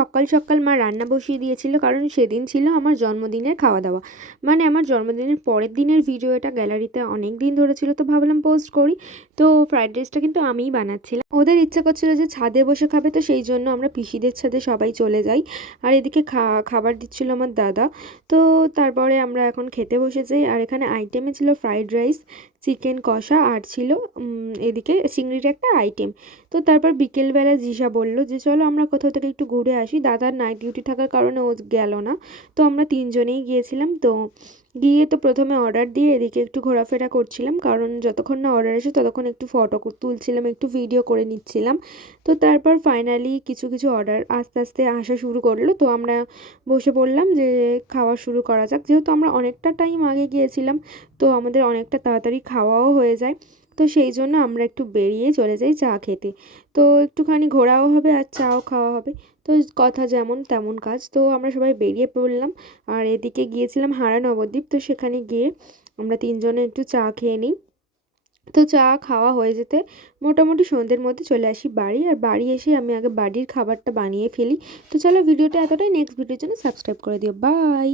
সকাল সকাল মা রান্না বসিয়ে দিয়েছিল, কারণ সেদিন ছিল আমার জন্মদিনের খাওয়া দাওয়া। মানে আমার জন্মদিনের পরের দিনের ভিডিও, এটা গ্যালারিতে অনেক দিন ধরে ছিল, তো ভাবলাম পোস্ট করি। তো ফ্রাইড রাইসটা কিন্তু আমিই বানাচ্ছিলাম। ওদের ইচ্ছা করছিল যে ছাদে বসে খাবে, তো সেই জন্য আমরা পিসিদের ছাদে সবাই চলে যাই। আর এদিকে খাবার দিচ্ছিল আমার দাদা। তো তারপরে আমরা এখন খেতে বসে যাই। আর এখানে আইটেমে ছিল ফ্রাইড রাইস, চিকেন কষা, আর ছিল এদিকে চিংড়ির একটা আইটেম। তো তারপর বিকেলবেলা জিসা বলল যে চলো আমরা কোথাও থেকে একটু ঘুরে আসি। দাদার নাইট ডিউটি থাকার কারণে ও গেল না। তো আমরা তিনজনেই গিয়েছিলাম। তো গিয়ে তো প্রথমে অর্ডার দিয়ে এদিকে একটু ঘোরাফেরা করছিলাম, কারণ যতক্ষণ না অর্ডার আসে ততক্ষণ একটু ফটো তুলছিলাম, একটু ভিডিও করে নিচ্ছিলাম। তো তারপর ফাইনালি কিছু কিছু অর্ডার আস্তে আস্তে আসা শুরু করলো। তো আমরা বসে পড়লাম যে খাওয়া শুরু করা যাক, যেহেতু আমরা অনেকটা টাইম আগে গিয়েছিলাম, তো আমাদের অনেকটা তাড়াতাড়ি খাওয়াও হয়ে যায়। তো সেই জন্য আমরা একটু বেরিয়ে চলে যাই চা খেতে। তো একটুখানি ঘোরাও হবে আর চাও খাওয়া হবে। তো কথা যেমন তেমন কাজ, তো আমরা সবাই বেরিয়ে পড়লাম। আর এদিকে গিয়েছিলাম হারা নবদ্বীপ, তো সেখানে গিয়ে আমরা তিনজনে একটু চা খেয়ে নিই। তো চা খাওয়া হয়ে যেতে মোটামুটি সন্ধ্যের মধ্যে চলে আসি বাড়ি। আর বাড়ি এসে আমি আগে বাড়ির খাবারটা বানিয়ে ফেলি। তো চলো ভিডিওটা এতটাই, নেক্সট ভিডিওর জন্য সাবস্ক্রাইব করে দিও, বাই।